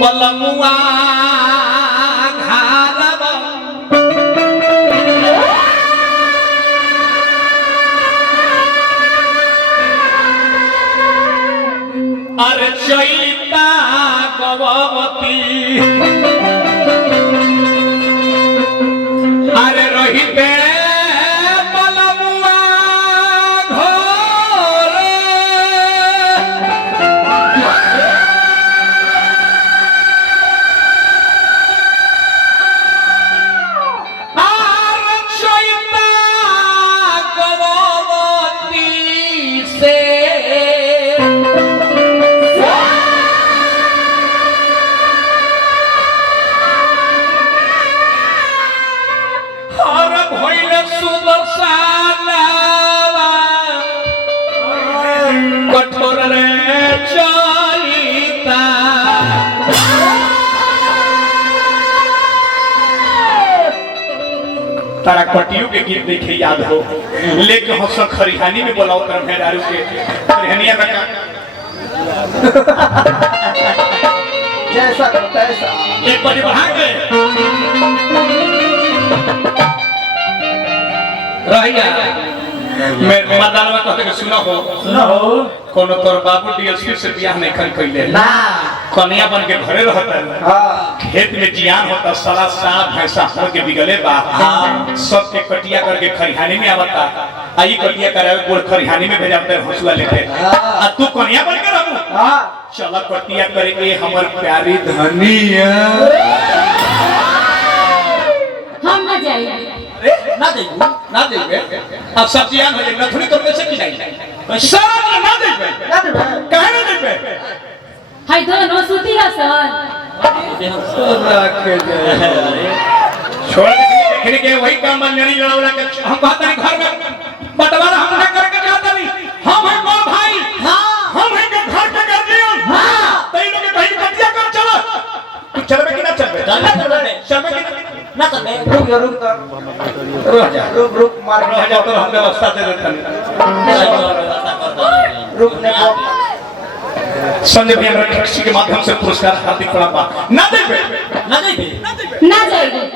पलमुआ घालबा अरे चैता गवती अरे रहिते पलमुआ घरे आर चैता गवती से कठोर रे चलिता तारा कटियों के गीत देखे याद हो लेके हंस खरिहानी में बोलाओ तर मेहरारू के खरिहानिया में का जैसा करता है ऐसा एक बार बढ़ा के रहिया मैं मैदान में कहते सुना हो कोनो तोर बाबू डीएसपी से बियाह नहीं कर कइले ना कन्या बन के घरे रहता हां खेत में जियान होता साला साफ भैंसा हो के बिगले बा सब के कटिया करके खरिहानी में आवता आई कटिया करावे गोल खरिहानी में भेजाते हंसुआ लेके आ तू कन्या बन के रहू हां चला कटिया करके हमर प्यारी धनिया हम ना जाएंगे ना देबे अब सब जियान हो जाए नथुनी तो कैसे की जाए सब ना देबे काहे ना देबे हाय दोनों सुतीला सर रख दे छोड़ के के वही काम बन नहीं लड़ावला के हम कहता नहीं घर में बंटवारा हम ना करके जाता नहीं हम है कौन भाई हां हम है के घर के गार्जियन हां तई लोग कहीं कटिया कर चलो तू चलबे कि ना चलबे चलबे कि ना चलबे रुक मार रह जा तो हम व्यवस्था दे देते रुक ने को संजय भैया टैक्सी के माध्यम से पुरस्कार हार्दिक प्रणाम ना देबे ना जाएंगे ना देबे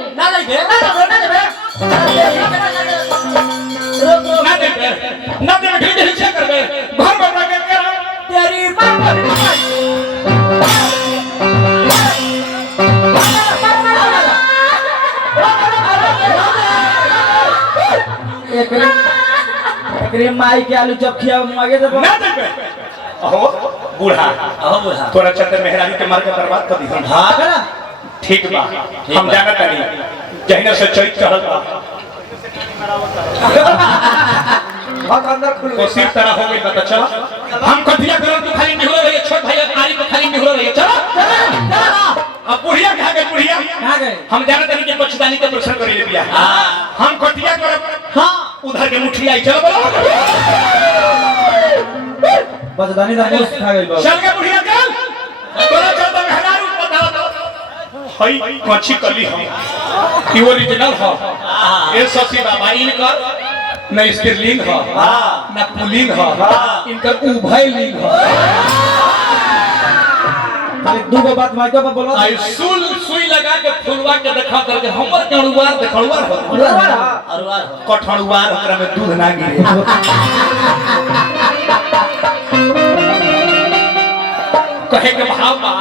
ना देबे ठीक है क्या करबे घर बना के तेरी मां एकरे माई के आलू जब खिया मांगे तो ना देबे अहो बूढ़ा तोरा चलते मेहरानी के मार के बर्बाद कर दी हां करा ठीक बा हम जाना तारी जहिना से चैत चढ़ल बा बहुत अंदर खुल तो सिर्फ तरह हो गई बता चला हम कटिया करन तू खाली निहुरो रही छोट भैया आरी पे खाली निहुरो रही चला अब बुढ़िया कहां गए बुढ़िया कहां गए हम जाना तारी के बचदानी के प्रश्न करे ले बिया हम कटिया करब हां उधर के मुठिया आई चलो बोलो बचदानी दा मुंह खा गइल बाबू चल के बुढ़िया चल तोरा चलता मेहरारू बताओ हई कच्ची कली हम कि ओरिजिनल हो ए ससी बाबा इनकर न स्त्रीलिंग हो न पुल्लिंग हो इनकर उभय लिंग हो खाली दू गो बात माइको पे बोलो आई सुई लगा के फुलवा के देखा करके हमर कणुवार देखणुवार हो अरवार कठणुवार ओकरा में दूध ना गिरे कहे के भाव बा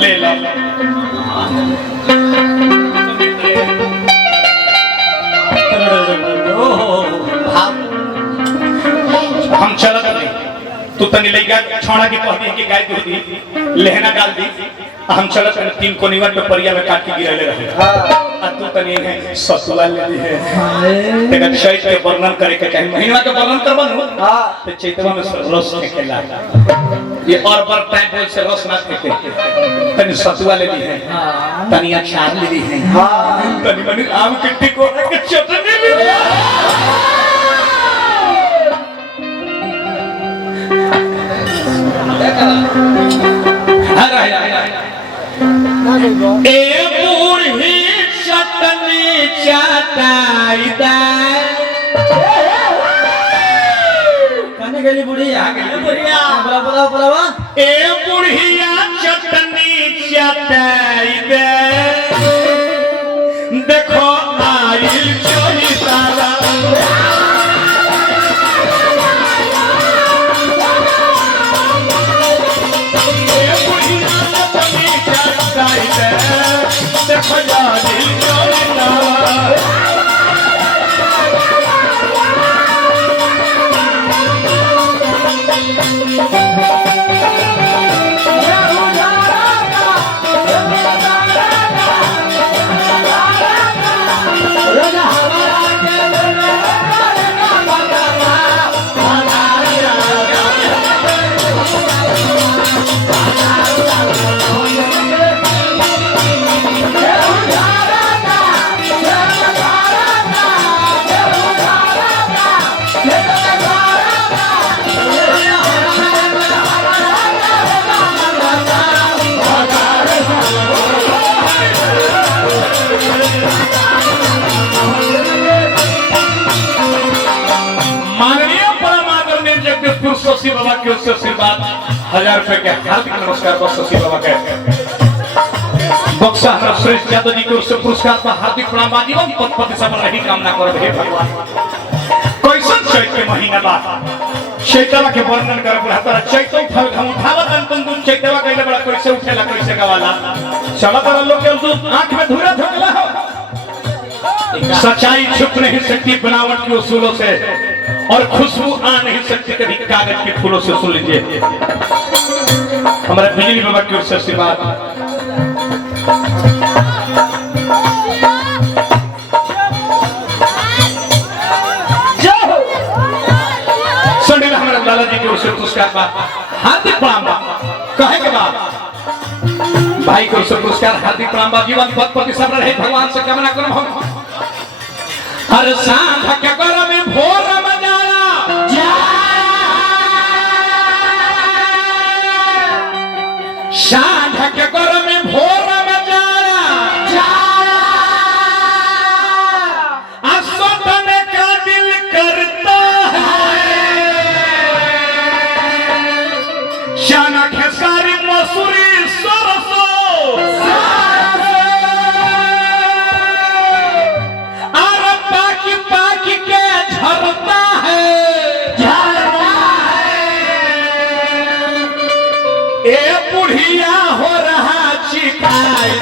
ले लो हम चलत नहीं तू तनी लइका छोड़ा के कहती कि गाय दूध दी लहना डाल दी हम चलत नहीं तीन कोनिवा पे परिया में काट के गिरले रहे आ तू तनी है ससुआ ले ली है तेरा चैत के वर्णन करे के चाहे महीना के वर्णन करबन हां तो चैतवा में रस फेंकेला ये और बार टाइम बोल से रस ना फेंके तनी ससुआ ले ली है तनी अचार ले ली है हां तनी मनी आम के टिकोरा के चटनी ले ली ए बूढ़ी चटनी चटाई दे कने गेली बुढ़िया बुढ़िया बोला बोला बोला ए बुढ़िया चटनी चटाई दे देखो आइल चोरी तारा ए बुढ़िया चटनी चटाई दे देखो आइल चोरी तारा शशि बाबा के उससे आशीर्वाद 1000 रुपए के हार्दिक नमस्कार बस शशि बाबा के बक्सा श्रेष्ठ यादव जी के उससे पुरस्कार पर हार्दिक प्रणाम आजीवन पद प्रतिष्ठा रही कामना कर हे भगवान कैसन चैत के महीना बा चैतवा के वर्णन कर बुढ़ा तोरा चैत उठाव हम उठावत अंतन तुम चैतवा कइले बड़ा कैसे उठेला कैसे गवाला चला बड़ा लोग के आंख में धूरा धकला हो सच्चाई छुप नहीं सकती बनावट के उसूलों से और खुशबू आ नहीं सकती कभी कागज के फूलों से। सुन लीजिए हमारे बिजली बाबा की ओर से आशीर्वाद संडे हमारे लाला जी की ओर से पुरस्कार बा हार्दिक प्रणाम बा कहे के बाद भाई को पुरस्कार हार्दिक प्रणाम बा जीवन पद प्रतिष्ठा रहे भगवान से कामना करो हम हर सांझ के कर में भोर मजारा सांझ के कर में भोर मजारा असोतने का दिल करता है शाना खेसारी मसूरी सरसों झरता है ए बुढ़िया हो रहा चिकाई